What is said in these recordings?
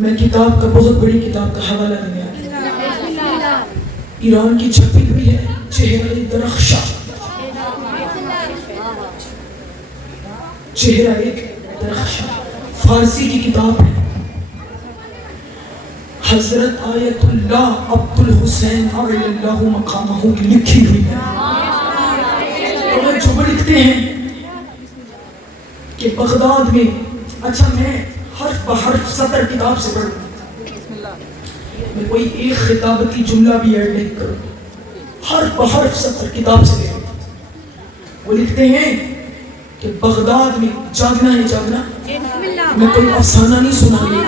میں کتاب کا بہت بڑی کتاب کا حوالہ دینے آیا، ایران کی چھپی ہوئی ہے، چہرہ درخشاں، چہرہ درخشاں، فارسی کی کتاب ہے، حضرت آیت اللہ عبد الحسین علی اللہ مقامہ کی لکھی ہوئی ہے۔ اور جو وہ لکھتے ہیں کہ بغداد میں، اچھا میں حرف بحرف سطر کتاب سے پڑھوں، میں کوئی ایک خطابتی جملہ بھی ایڈ نہیں کروں، حرف بحرف سطر کتاب سے لے، وہ لکھتے ہیں کہ بغداد میں جاگنا ہے، جاگنا، میں کوئی افسانہ نہیں سنا رہی،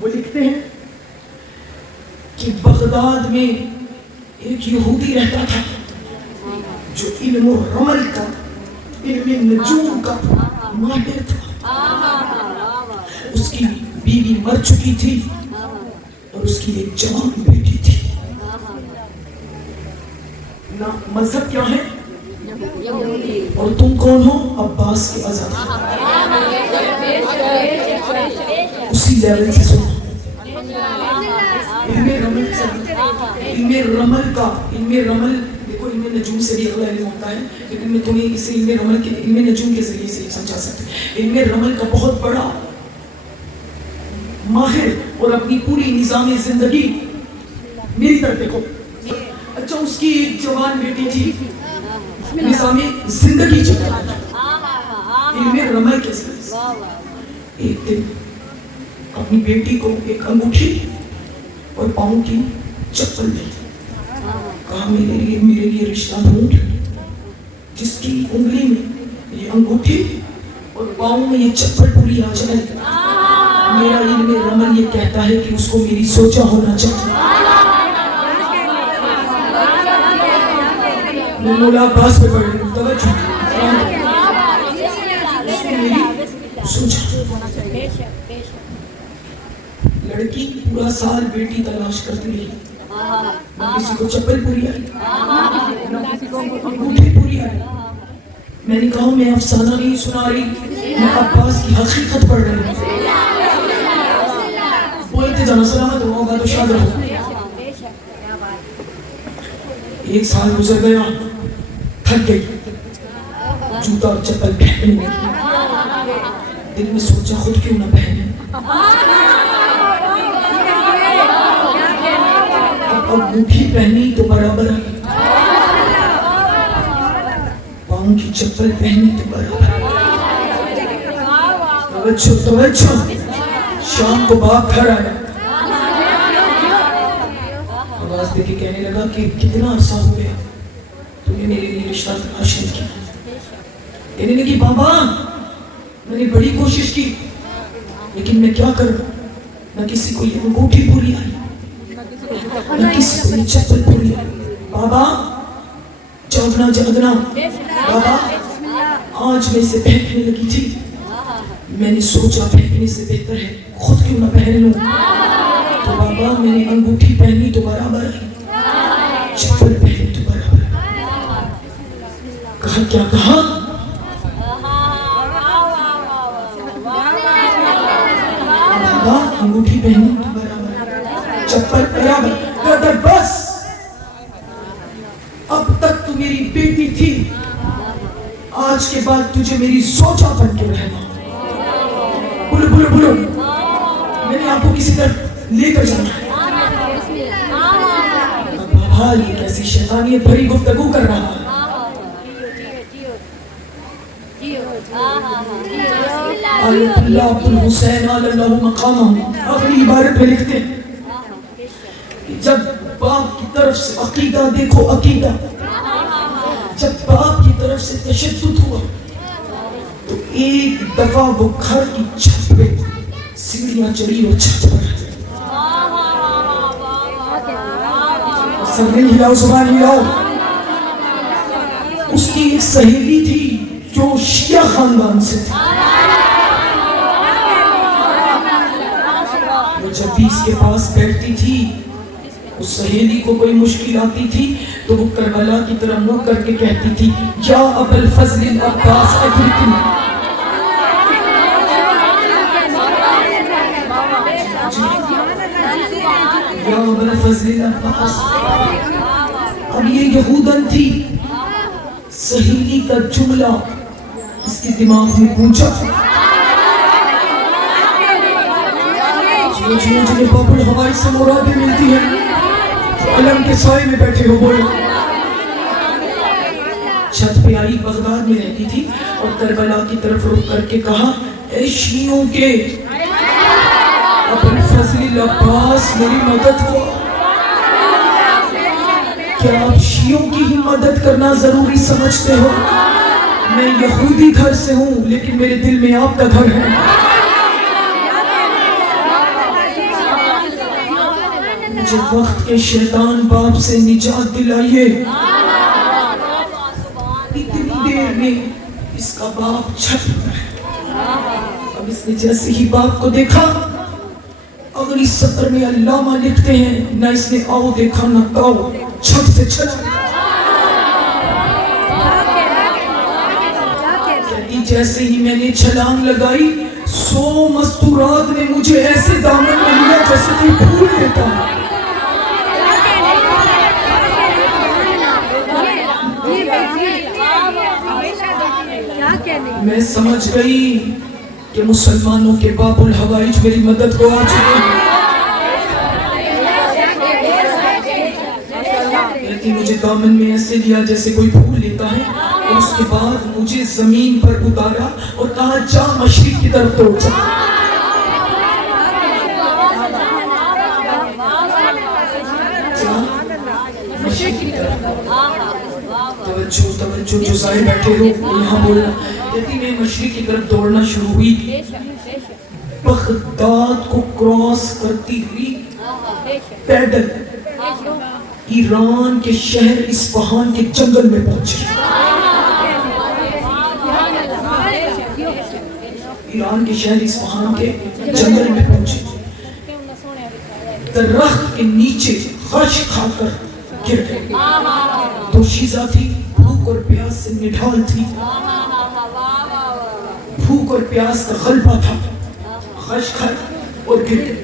وہ لکھتے ہیں کہ بغداد میں ایک یہودی رہتا تھا جو علم و رمل کا، علم نجوم کا ماہر تھا، اس کی بیوی مر چکی تھی اور اس کی ایک جوان بیٹی تھی۔ مذہب کیا ہے؟ اور تم کون ہو؟ عباس کے آزاد، اسی لیول سے سنو، علم رمل کا، علم رمل دیکھو، علم نجوم سے بھی اگلا علم ہوتا ہے، لیکن میں تمہیں اسے علم رمل کے، علم نجوم کے ذریعے سے سمجھا سکتے ہیں۔ علم رمل کا بہت بڑا ماہر اور اپنی پوری نظام زندگی میری طرف دیکھو، اچھا اس کی ایک جوان بیٹی تھی، نظام زندگی چلا علم رمل کے ذریعے۔ ایک دن اپنی بیٹی کو ایک انگوٹھی اور پاؤں کی چپل دی، کہا میرے لیے رشتہ ڈھونڈ جس کی انگلی میں یہ انگوٹھی اور پاؤں میں یہ چپل پوری آ جائے۔ میرا علم رمل یہ کہتا ہے کہ اس کو میری سوچا ہونا چاہیے۔ میں مولا عباس پہ پڑھ رہی ہوں، توجہ، لڑکی پورا سال بیٹی تلاش کرتی رہی، نہ کسی کو چپل پوری آئی، نہ کسی کو انگوٹھی پوری آئی۔ میں نے کہا میں افسانہ نہیں سنا رہی، میں عباس کی حقیقت پڑھ رہی ہوں۔ بولتے جانا، سلامت ہوگا تو شاد رہو۔ ایک سال گزر گیا، تھک گئی، جوتا اور چپل پہننے لگی، دل میں سوچا خود کیوں نہ پہنے، اب انگوٹھی پہنی تو برابر ہے، پاؤں کی چپل پہنی تو برابر ہے۔ توجہ توجہ، شام کو باپ گھر آیا، آواز دے کے کہنے لگا کہ کتنا عرصہ ہو گیا تم نے میرے لیے رشتہ تلاش نہیں کیا۔ کہنے لگی بابا میں نے بڑی کوشش کی لیکن میں کیا کروں، نہ کسی کو یہ انگوٹھی پوری آئی، نہ کسی کو یہ چپل پوری آئی۔ بابا جاگنا جاگنا، بابا آج میں اسے پھینکنے لگی تھی، میں نے سوچا پھینکنے سے بہتر ہے خود کیوں نہ پہن لوں، تو بابا میں نے انگوٹھی پہنی تو برابر ہے، چپل پہنی تو برابر ہے۔ کہا کیا کہا؟ بابا انگوٹھی پہنی تو برابر ہے، چپل برابر۔ کہتا بس اب تک تو میری بیٹی تھی، آج کے بعد تجھے میری سوچا بن کے رہنا۔ بولو بولو بولو، میں نے آپ کو کسی طرف لے کر جانا ہے۔ بابا یہ کیسی شیطانیت بھری گفتگو کر رہا ہے۔ آیت اللہ عبد الحسین علی اللہ مقامہ اپنی عبارت میں لکھتے ہیں کہ جب باپ کی طرف سے عقیدہ، دیکھو عقیدہ، جب باپ کی طرف سے تشدد ہوا تو ایک دفعہ وہ گھر کی چھت پہ سیڑھیاں چڑھی اور چھت پر سب نے ہلاؤ، زبان ہلاؤ۔ اس کی ایک سہیلی تھی جو شیعہ خاندان سے تھی، وہ جب بھی اس کے پاس بیٹھتی تھی، اس سہیلی کو کوئی مشکل آتی تھی تو وہ کربلا کی طرح منہ کر کے کہتی تھی یا ابا الفضل العباس ادرکنی، فضل العباس. اب یہ یہودن تھی, سہیلی کا جملہ اس کے دماغ میں پوچھا. جنہیں باب الہوائی سے مرادیں ملتی ہیں, علم کے سائے میں بیٹھے ہو بولو. چھت پہ آئی, بغداد میں رہتی تھی, اور کربلا کی طرف رخ کر کے کہا, اے شیعوں کے ابو الفضل العباس میری مدد کو. کیا آپ شیعوں کی ہی مدد کرنا ضروری سمجھتے ہو؟ میں یہودی گھر سے ہوں, لیکن میرے دل میں آپ کا گھر ہے. مجھے وقت کے شیطان باپ سے نجات دلائیے. اتنی دیر میں اس کا باپ چھت پر ہے. اب اس نے جیسے ہی باپ کو دیکھا, اگلی سطر میں علامہ لکھتے ہیں, نہ اس نے آؤ دیکھا نہ تاؤ, چھت سے چلا. کہتی جیسے ہی میں نے چھلانگ لگائی, 100 مستورات نے مجھے ایسے دامن میں لیا جیسے کوئی پھول لیتا ہے. میں سمجھ گئی کہ مسلمانوں کے باب الحوائج میری مدد کو آ چکے ہیں. کہتی مجھے دامن میں ایسے لیا جیسے کوئی پھول لیتا ہے, اور اس کے بعد مجھے زمین پر اتارا اور کہا جا مشرق کی طرف دوڑ جا. مشرق کی طرف. توجہ جو ظاہر بیٹھے ہو یہاں بولنا. کہتی میں مشرق کی طرف دوڑنا شروع ہوئی, بغداد کو کراس کرتی ہوئی پیدل ایران کے شہر اصفہان کے جنگل میں پہنچی. ایران کے شہر اصفہان کے جنگل میں پہنچی. درخت کے نیچے خش کھا کر گر گئی. دوشیزہ تھی, بھوک اور پیاس سے نڈھال تھی. بھوک اور پیاس کا غلبہ تھا. خش کھائی اور گر گئی.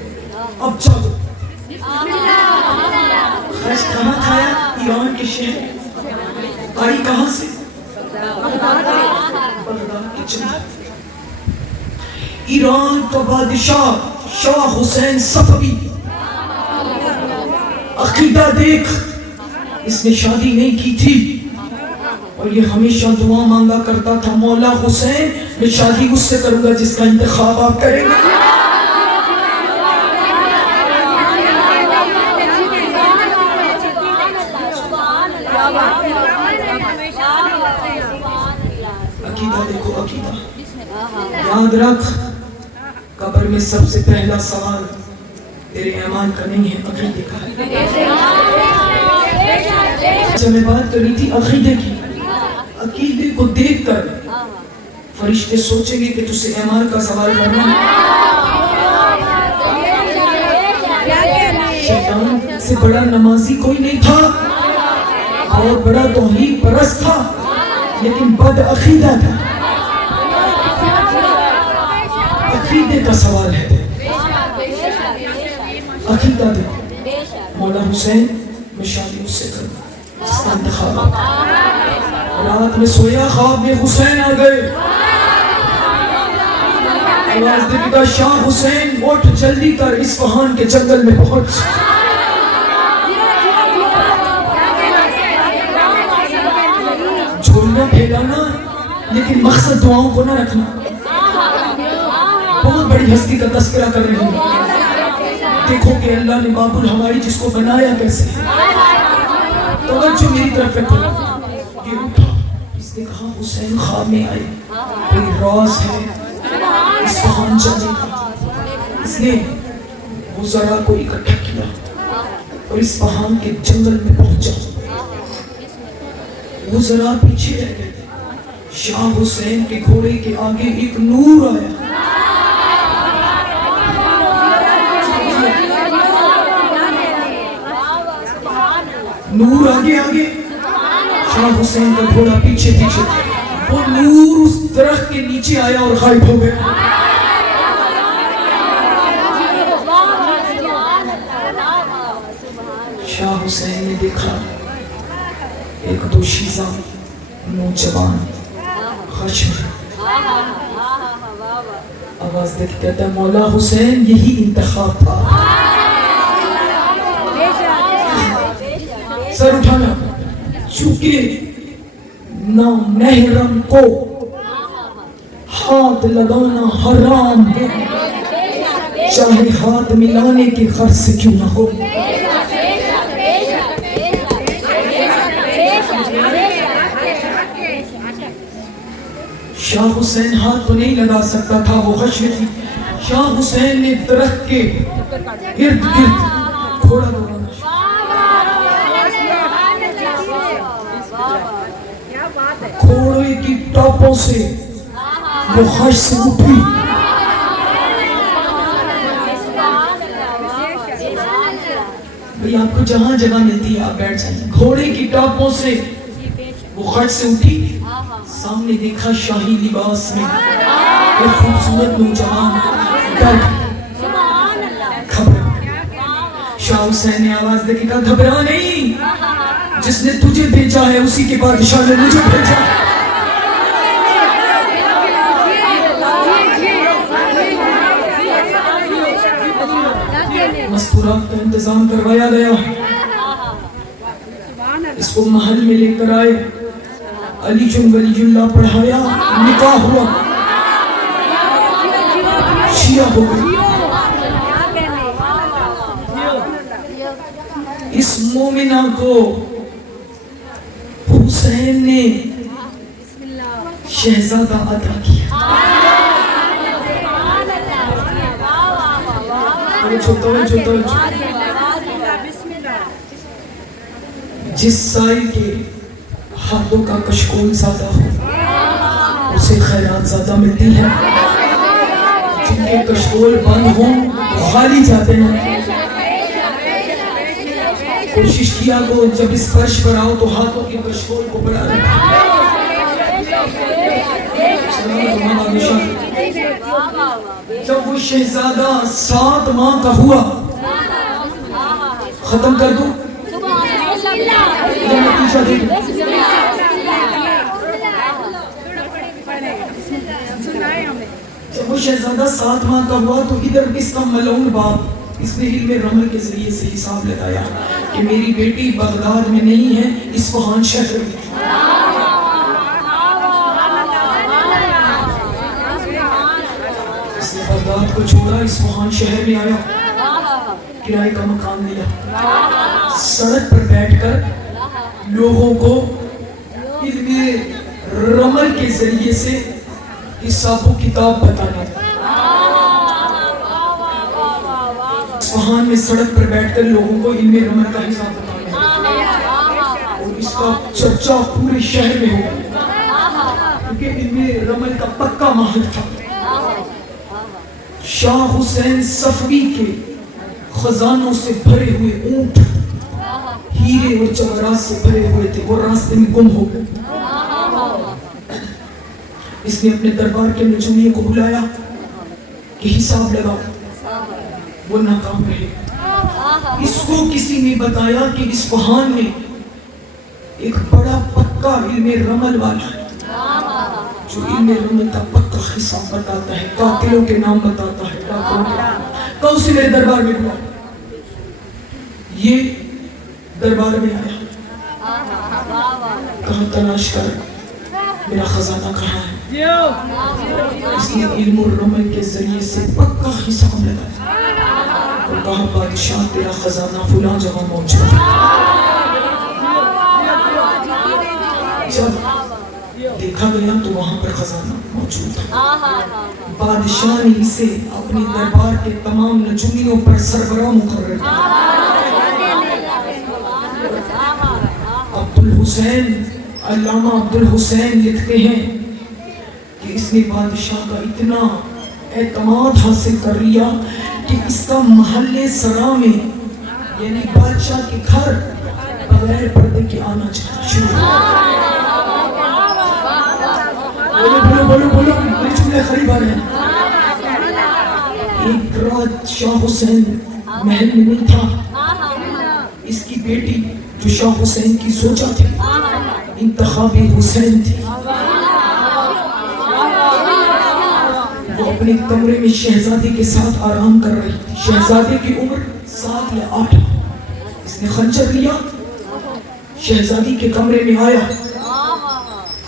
اب جاگو. خش کہاں کھایا؟ ایران کے شہر. آئی کہاں سے؟ بغداد کے جنگل. ایران کا بادشاہ شاہ حسین صفوی. عقیدہ دیکھ, اس نے شادی نہیں کی تھی, اور یہ ہمیشہ دعا مانگا کرتا تھا, مولا حسین میں شادی اس سے کروں گا جس کا انتخاب آپ کریں گے. عقیدہ دیکھو, عقیدہ یاد رکھ. قبر میں سب سے پہلا سوال تیرے ایمان کا نہیں ہے, عقیدے کا ہے. اچھا میں بات کرنی تھی عقیدے کی. عقیدے کو دیکھ کر فرشتے سوچیں گے کہ تجھ سے ایمان کا سوال کرنا ہے. شیطان سے بڑا نمازی کوئی نہیں تھا, اور بڑا توحید پرست تھا, لیکن بد عقیدہ تھا. عقیدے کا سوال ہے. عقیدہ دے, مولا حسین میں شادی اس سے کروں جس کا انتخاب آپ. رات میں سویا, خواب میں حسین آ گئے. آواز دے کہ شاہ حسین اٹھ جلدی کر, اصفہان کے جنگل میں پہنچ. جھولنا پھیلانا, لیکن مقصد دعاؤں کو نہ رکھنا. بہت بڑی ہستی کا تذکرہ کر رہی ہوں. دیکھو کہ اللہ نے باب الہوائی جس کو بنایا کیسے. توجہ میری طرف رکھو. یہ اٹھا, اس نے کہا حسین خواب میں آئے, کوئی راز ہے اصفہان جانے کا. اس نے وزراء کو اکٹھا کیا اور اصفہان کے جنگل میں پہنچا. وزراء پیچھے رہ گئے. شاہ حسین کے گھوڑے کے آگے ایک نور آیا. نور آگے آگے, شاہ حسین کا گھوڑا پیچھے پیچھے. وہ نور اس درخت کے نیچے آیا اور غائب ہو گیا. شاہ حسین نے دیکھا ایک دوشیزہ نوجوان خشم آواز دے کے کہتا ہے مولا حسین یہی انتخاب تھا. سر اٹھانا. چونکہ نہ محرم کو ہاتھ لگانا حرام ہے چاہے ہاتھ ملانے کی غرض سے کیوں نہ ہو. شاہ حسین ہاتھ تو نہیں لگا سکتا تھا, وہ خشم تھی. شاہ حسین نے درخت کے ارد گرد گھوڑا دوڑانا گھوڑے کی ٹاپوں سے وہ خش سے اٹھی. بھئی آپ کو جہاں جگہ ملتی ہے آپ بیٹھ جائیں. گھوڑے کی ٹاپوں سے وہ خش سے اٹھی. سامنے دیکھا شاہی لباس میں ایک خوبصورت نوجوان ڈر گھبرا. شاہ حسین نے آواز دے کے کہا گھبرا نہیں, جس نے تجھے بھیجا ہے اسی کے بادشاہ نے مجھے بھیجا. مستورات کا انتظام کروایا گیا. اس کو محل میں لے کر آئے. علی جن ولی اللہ پڑھایا. نکاح ہوا. شیعہ ہو گئی. اس مومنہ کو حسین نے شہزادہ عطا کیا. جس سائل کے ہاتھوں کا کشکول زیادہ ہو اسے خیرات زیادہ ملتی ہے. جن کے کشکول بند ہوں خالی جاتے ہیں. کوشش کیا تو جب اس فرش پر آؤ تو ہاتھوں کے کشکول کو بڑھا رکھا. جب وہ شہزادہ 7 ماہ کا ہوا, ختم کر دوں نتیجہ دے دوں. جب وہ شہزادہ 7 ماہ کا ہوا تو ادھر اس کا ملعون باپ اس نے علم رمل کے ذریعے سے حساب لگایا کہ میری بیٹی بغداد میں نہیں ہے, اصفہان شہر میں. اس نے بغداد کو چھوڑا, اصفہان شہر میں آیا, کرائے کا مکان لیا. سڑک پر بیٹھ کر لوگوں کو علم رمل کے ذریعے سے حساب و کتاب بتانا. اصفہان میں سڑک پر بیٹھ کر لوگوں کو علم رمل کا حساب بتانا, اور اس کا چرچا پورے شہر میں ہو کیونکہ علم رمل کا پکا ماہر تھا. شاہ حسین صفوی کے خزانوں سے بھرے ہوئے اونٹ ہیرے اور جواہرات سے بھرے ہوئے تھے, وہ راستے میں گم ہو گئے. اس نے اپنے دربار کے نجومیوں کو بلایا کہ حساب لگاؤ. وہ ناکام رہے. اس کو کسی نے بتایا کہ اصفہان میں ایک بڑا پکا علم رمل والا ہے جو علم رمل کا پکا حساب بتاتا ہے, قاتلوں کے نام بتاتا ہے. کل اسے میرے دربار میں بلا. یہ دربار میں آیا, کہا تلاش کر میرا خزانہ کہاں ہے. اس نے علم الرمل کے ذریعے سے پکا حساب لگایا اور کہا بادشاہ تیرا خزانہ فلاں جگہ موجود ہے. جب دیکھا گیا تو وہاں پر خزانہ موجود تھا. بادشاہ نے اسے اپنے دربار کے تمام نجومیوں پر سربراہ مقرر کیا. عبدالحسین, علامہ عبدالحسین لکھتے ہیں کہ اس نے بادشاہ کا اتنا اعتماد حاصل کر لیا کہ اس کا محل سرا میں یعنی بادشاہ کے گھر بغیر پردے کے آنا جانا شروع ہوا. بولو میرے جملے قریب آ رہے ہیں. ایک رات شاہ حسین محل میں نہیں تھا. اس کی بیٹی جو شاہ حسین کی زوجہ تھی، انتخاب حسین تھی، وہ اپنے کمرے میں شہزادے کے ساتھ آرام کر رہی تھی۔ شہزادے کی عمر 7 یا 8۔ اس نے خنجر لیا، شہزادی کے کمرے میں آیا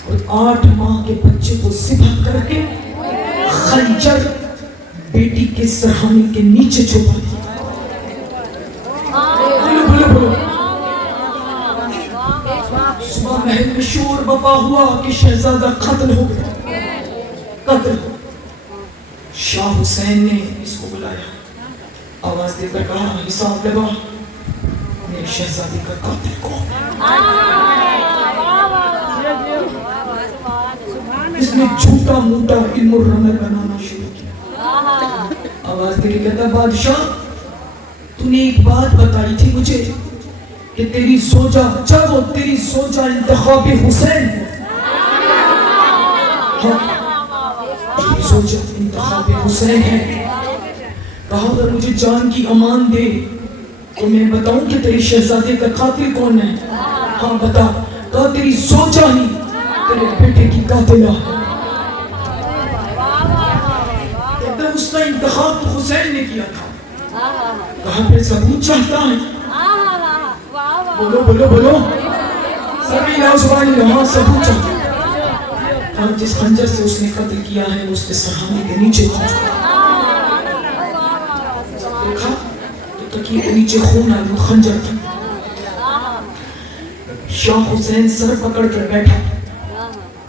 اور 8 ماہ کے بچے کو ذبح کر کے خنجر بیٹی کے سرہانے کے نیچے چھپا دیا۔ بولو صبح محل میں شور بپا ہوا کہ شہزادہ قتل ہو گیا، قتل۔ شاہ حسین نے اس کو بلایا، آواز دے کر کہا حساب لگا، میرے شہزادی کا قاتل کون ہے؟ اس نے جھوٹا موٹا علم الرمل بنانا شروع کیا۔ آواز دے کے کہتا بادشاہ تو نے ایک بات بتائی تھی مجھے کہ تیری زوجہ جاگو، تیری زوجہ انتخاب حسین ہے۔ تیری زوجہ انتخاب حسین ہے۔ کہا اگر مجھے جان کی امان دے تو میں بتاؤں کہ تیری شہزادے کا قاتل کون ہے؟ ہاں بتا۔ کہا تیری زوجہ ہی تیرے بیٹے کی قاتلہ ہے۔ کہتا اس کا انتخاب تو حسین نے کیا تھا۔ کہا پھر ثبوت چاہتا ہے؟ بولو بولو بولو سبھی لاؤزبانی لہاں ثبوت چاہتا ہے۔ کہا جس خنجر سے اس نے قتل کیا ہے اس کے سرہانے کے نیچے تھا۔ دیکھا تو تکیے کے نیچے خون آلود خنجر تھا۔ شاہ حسین سر پکڑ کر بیٹھا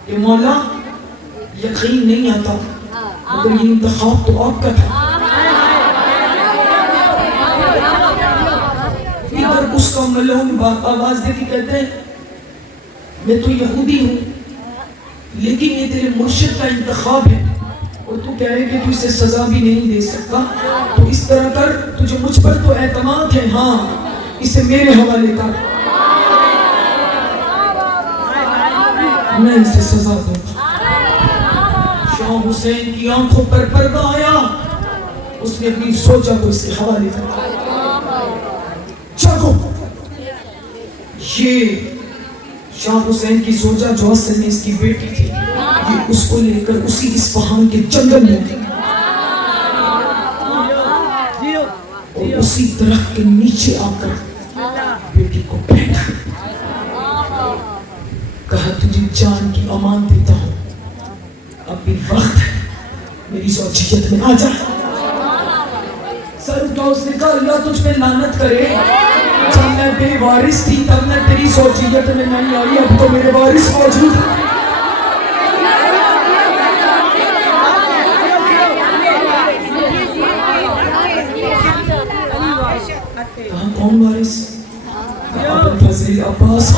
کہ مولا یقین نہیں آتا مگر یہ انتخاب تو آپ کا تھا۔ ادھر اس کا ملعون باپ آواز دے کے کہتے ہیں میں تو یہودی ہوں لیکن یہ تیرے مرشد کا انتخاب ہے اور تو کہہ رہے کہ تو اسے سزا بھی نہیں دے سکتا، تو اس طرح کر، تجھے مجھ پر تو اعتماد ہے، ہاں اسے میرے حوالے کر، میں اسے سزا دوں گا۔ شاہ حسین کی آنکھوں پر پردہ آیا، اس نے اپنی زوجہ کو اس کے حوالے کر چاکو۔ یہ شاہ حسین کی زوجہ جو اصل میں اس کی بیٹی تھی، یہ اس کو لے کر اسی اصفہان کے جنگل میں اور اسی درخت کے نیچے آ کر بیٹی کو بیٹھا، کہا تجھے جان کی امان دیتا ہوں، اب بھی وقت ہے میری زوجیت میں آ جا۔ سر اٹھا، اس نے کہا اللہ تجھ میں لعنت کرے، جب میں بے وارث تھی تب میں تیری زوجیت میں نہیں آئی، اب تو میرے وارث موجود ہیں۔ کہاں کون وارث؟ کہا ابو الفضل عباس۔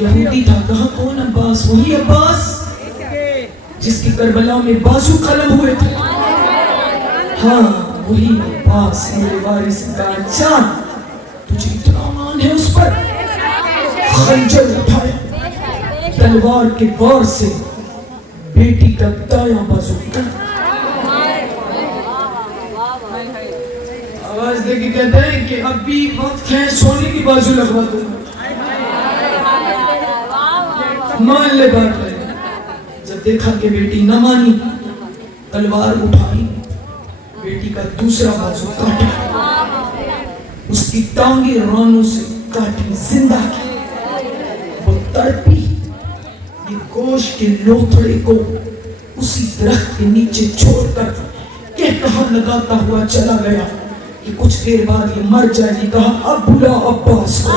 یہودی تھا، کہا کون عباس؟ وہی عباس جس کی کربلا میں بازو قلم ہوئے تھے، ہاں وہی عباس میرے وارث کا۔ اچھا تجھے اتنا امان ہے اس پر؟ خنجر اٹھایا، تلوار کے وار سے بیٹی کا دایاں بازو کاٹا۔ آواز دے کے کہتے ہیں کہ اب بھی وقت ہے سونے کی بازو لگوا دوں گا، مان لے بات ہے۔ جب دیکھا کہ بیٹی نہ مانی، تلوار اٹھائی، بیٹی کا دوسرا بازو کاٹا، اس کی ٹانگیں رانوں سے کاٹی، زندہ کی، وہ تڑپی، یہ گوشت کے لوتھڑے کو اسی درخت کے نیچے چھوڑ کر کہا لگاتا ہوا چلا گیا کہ کچھ دیر بعد یہ مر جائے گی۔ کہا اب بلا عباس کو،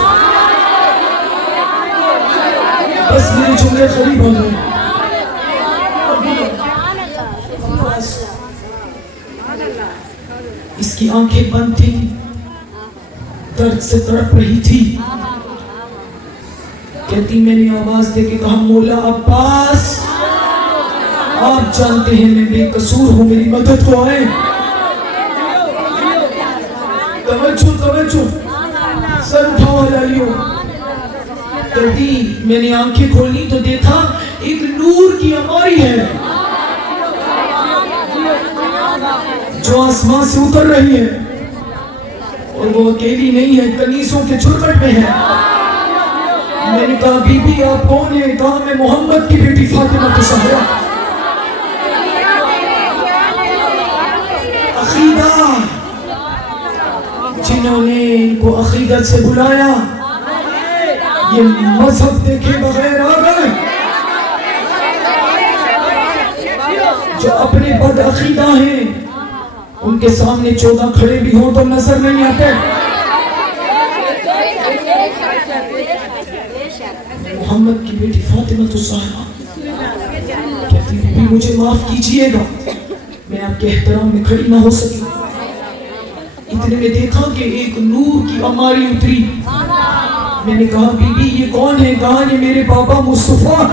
بس میرے جملے قریب ہو گئے، اس کی آنکھیں بند تھی، درد سے تڑپ رہی تھی، کہتی میں نے آواز دے کے کہا مولا عباس آپ جانتے ہیں میں بے قصور ہوں، میری مدد کو آئے۔ توجہ توجہ، سر اٹھاؤ حلالیوں۔ کہتی میں نے آنکھیں کھولی تو دیکھا ایک نور کی عماری ہے جو آسمان سے اتر رہی ہے، اور وہ اکیلی نہیں ہے، کنیسوں کے جھرمٹ میں ہے۔ میں نے کہا بی بی آپ کون ہیں؟ کہا میں محمد کی بیٹی فاطمہ الزہرا۔ عقیدہ، جنہوں نے ان کو عقیدت سے بلایا، یہ مذہب دیکھے بغیر آ گئے۔ جو اپنے بد عقیدہ ہیں ان کے سامنے 14 کھڑے بھی ہوں تو نظر نہیں آتے۔ محمد کی بیٹی فاطمہ الزہرا کہتی بی بی مجھے معاف کیجئے گا، میں آپ کے احترام میں کھڑی نہ ہو سکی۔ اتنے میں دیکھا کہ ایک نور کی عماری اتری۔ میں نے کہا بی بی یہ کون ہے؟ کہا یہ میرے بابا مصطفیٰ۔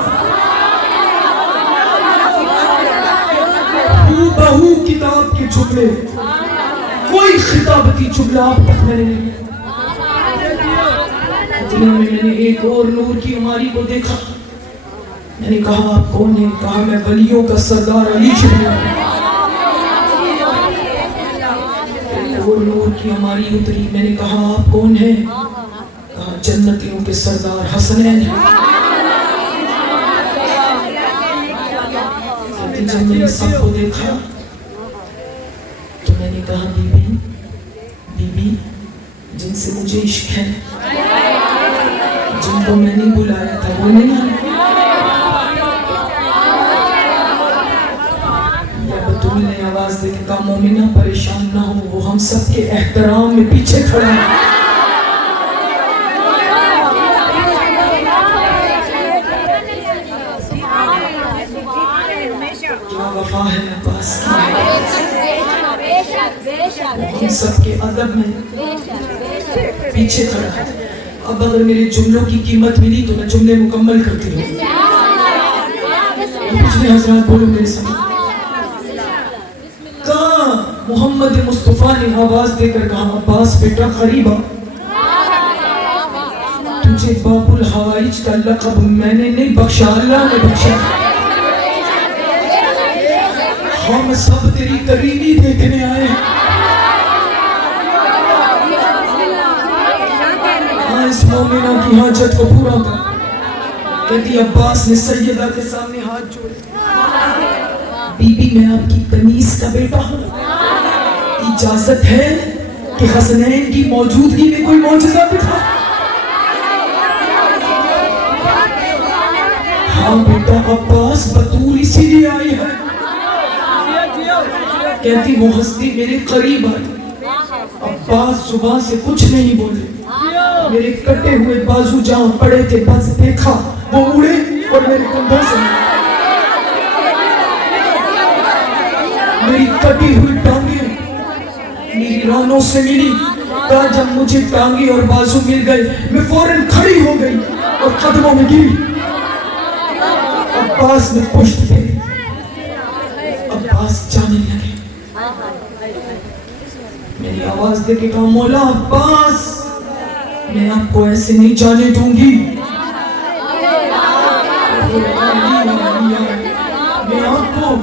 بہو کتاب کے جملے، کوئی خطابتی جملہ اب تک میں نے نہیں۔ اتنے میں نے ایک اور نور کی عماری کو دیکھا۔ میں نے کہا آپ کون ہیں؟ کہا میں ولیوں کا سردار علی شبیر۔ ایک اور نور کی عماری اتری۔ میں نے کہا آپ کون ہیں؟ کہا جنتیوں کے سردار حسنین ہیں۔ جب میں نے سب کو دیکھا تو میں نے کہا بی بی جن سے مجھے عشق ہے، جن کو میں نے بلایا تھا وہ نہیں ہے۔ یا بطول نے آواز دے کے کہا مومنہ پریشان نہ ہو، وہ ہم سب کے احترام میں پیچھے کھڑا ہے۔ کیا وفا ہے عباس کی، ہم سب کے ادب میں پیچھے کھڑا ہے۔ اب اگر میرے جملوں کی قیمت ملی تو میں جملے مکمل کرتی ہوں۔ پچھلے حضرات بولو میرے ساتھ۔ کہاں محمد مصطفیٰ نے آواز دے کر کہا عباس بیٹا قریب آ، تجھے باب الحوائج کا لقب میں نے نہیں بخشا، اللہ نے بخشا۔ ہم سب تیری کریمی دیکھنے آئے ہیں۔ ہاں اس مومنہ کی حاجت کو پورا کر۔ کہتی عباس نے سیدہ کے سامنے ہاتھ جوڑے، بی بی میں آپ کی کنیز کا بیٹا ہوں، اجازت ہے کہ حسنین کی موجودگی میں کوئی معجزہ دکھا؟ ہاں بیٹا عباس بطول اسی لیے آئی ہے۔ کہتی وہ ہستی میرے قریب آئی، عباس زبان سے کچھ نہیں بولے، میرے کٹے ہوئے بازو جہاں پڑے تھے بس دیکھا وہ اڑے اور میرے کندھوں سے میری کٹی ہوئی ٹانگیں میری رانوں سے ملی۔ کہا جب مجھے ٹانگیں اور بازو مل گئے میں فوراً کھڑی ہو گئی اور قدموں میں گری۔ عباس میں پشت پہ، عباس جانے لگے۔ میری آواز دے کے کہا مولا عباس میں آپ کو ایسے نہیں جانے دوں گی، میں آپ کو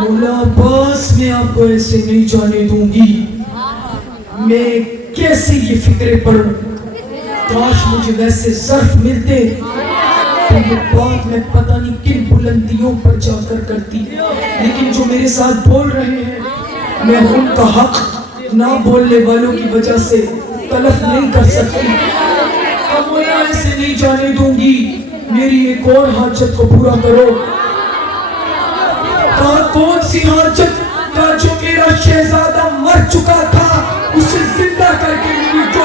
مولا عباس میں آپ کو ایسے نہیں جانے دوں گی، میں کیسے یہ فکرے پڑھوں، کاش مجھے ویسے ظرف ملتے تو یہ بات میں پتہ نہیں کن بلندیوں پر جا کر کرتی، لیکن جو میرے ساتھ بول رہے ہیں میں ان کا حق نہ بولنے والوں کی وجہ سے تلف نہیں کر سکتی۔ اب مولا ایسے نہیں جانے دوں گی، میری ایک اور حاجت کو پورا کرو۔ کون سی حاجت؟ کا جو میرا شہزادہ مر چکا تھا اسے زندہ کر کے میری جو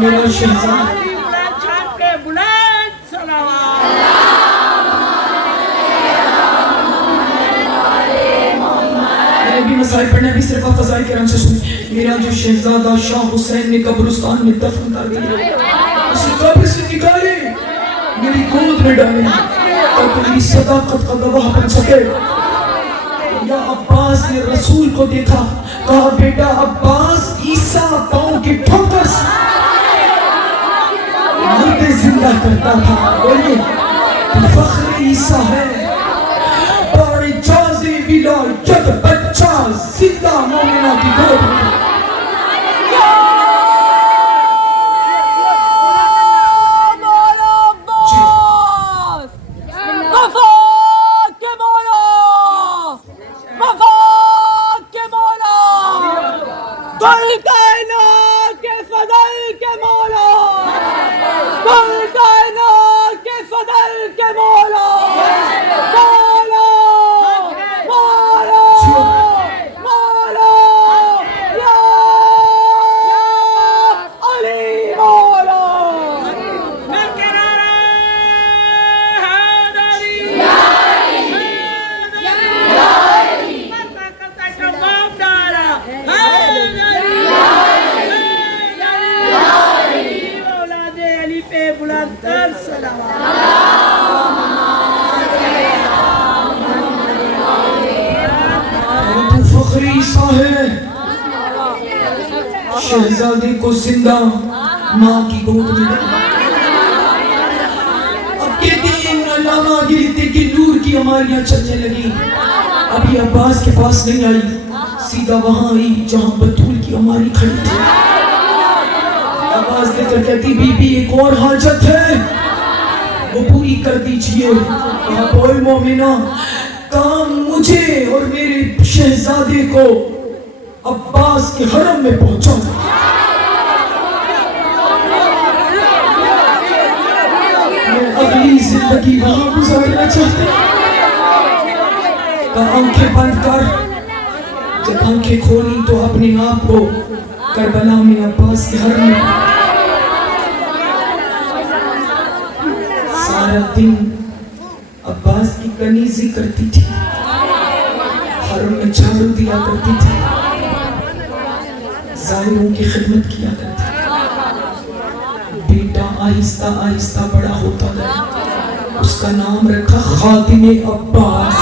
میرا شہزادہ بھی مسائل پڑھنا بھی صرف فضائل کرام سے سنیں. میرا جو شہزادہ شاہ حسین نے قبرستان میں دفن کر دیا, اسے قبر سے نکالے میری گود میں ڈالے تاکہ میری صداقت کا گواہ بن سکے. یا عباس نے رسول کو دیکھا, کہا بیٹا عباس عیسیٰ پاؤں کی ٹھوکر سے مردے زندہ کرتا تھا. بولیے تو فخر عیسیٰ ہے, باعجاز ولایت بچہ زندہ مومنہ کی گود میں. شہزادے کو زندہ ماں کی گود میں اب کہتے ہیں علامہ گرتے کہ نور کی ہماریاں چلنے لگی. ابھی عباس کے پاس نہیں آئی, سیدھا وہاں آئی جہاں بطول کی ہماری کھڑی تھی. آواز دے کر کہتی بی بی ایک اور حاجت ہے وہ پوری کر دیجئے. کہا بول مومنہ, کام مجھے اور میرے شہزادے کو عباس کے حرم میں پہنچا. میں اگلی زندگی وہاں گزارنا چاہتا ہوں. کہا آنکھیں بند کر. جب آنکھیں کھولی تو اپنے آپ کو کربلا میں عباس کے حرم میں. سارا دن عباس کی کنیزی کرتی تھی, حرم میں جھاڑو دیا کرتی تھی, زائروں کی خدمت کیا کرتی. بیٹا آہستہ آہستہ بڑا ہوتا گیا, اس کا نام رکھا خادم عباس.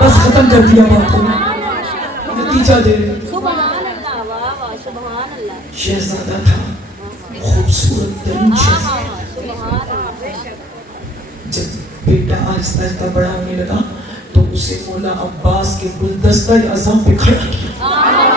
بس ختم کر دیا بات کو, نتیجہ دے رہے. شہزادہ تھا, خوبصورت ترین شہزادہ. جب بیٹا آہستہ آہستہ بڑا ہونے لگا تو اسے مولا عباس کے گلدستہ اعظم پہ کھڑا کیا.